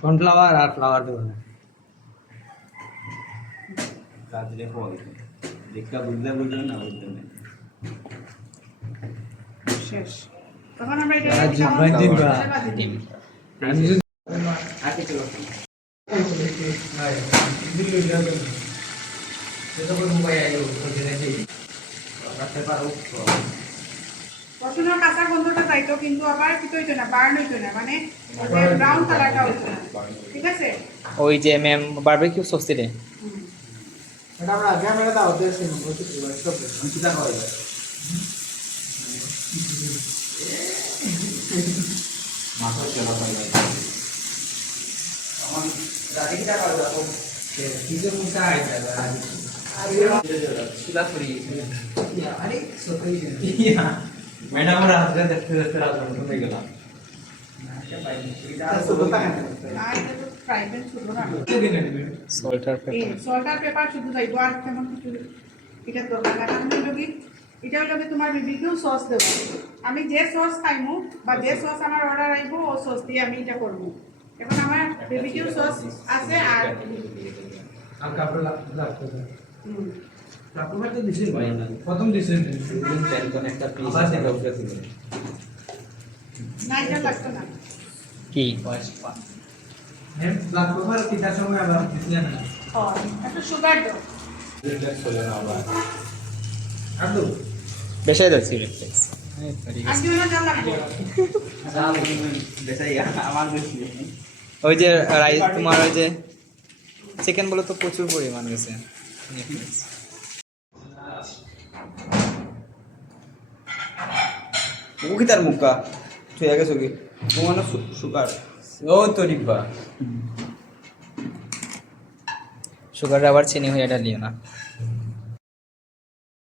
Cornflour আর flower দেবো না। কাজ রেখো দেখটা বুঝলে বুঝলেন না বুঝলেন না শেষ। তখন আমরা এটা আর জিব্বাই দিবা। ডিম আমি যদি আর কিছু রাখতে পারো রসুনের কাঁচা গন্ধটা যাইতো, কিন্তু আবার কি হইতো না, বার্ন হইতো না, মানে ব্রাউন কালারটা হইতো না। ঠিক আছে? ওই যে ম্যাম বারবিকিউ সস দিলে হুম। এটা আমরা ক্যামেরা দাও দেখছেন বলতে সব চিন্তা করো মাথা চলা হয় আমার রাধিকা করো কিছু মুখা আইতা সুলা ছড়ি আরে সত্যি ম্যাডাম আমরা হাতে দেখতে দেখতে রাত হয়ে গেলাম আর এটা তো ফ্রাই প্যান ছোট না। সল্ট আর এই পেপার সল্ট আর পেপার শুধু যাইবো, আর তেমন কিছু এটা দরকার না। কারণ এটা হলো কি তোমার বিবিকিউ সস দেবো। আমি যে সস খাইমু বা যে সস আমার অর্ডার আইবো ও সস দিয়ে আমি এটা করবো। এখন আমার বিবিকিউ সস আছে আর আর কাপড় লাগতে হুম, কাপড় তো দিছেন ভাই প্রথম দিছেন টেনশন একটা পিস আবার আছে দেখা উঠে ছিল না এটা লাগতো না। কি হ্যাঁ ব্ল্যাক পেপার কিটার সময় আবার দিছিলেন না ও, একটু সুগার দাও। রিল্যাক্স হলো না আবার আর তো বেশাই দাও সিরিয়াস আর কি না যা লাগবে। সাল দেখাই আমার বেশি ওই যে রাইস তোমার ওই যে চিকেন বলে তো প্রচুর পরিমাণ গেছে মুখিতার মুখা তুই আগে সঙ্গে তোমার সুগার ও তো ডিব্বা সুগার আবার চিনি হয়ে ডালিও না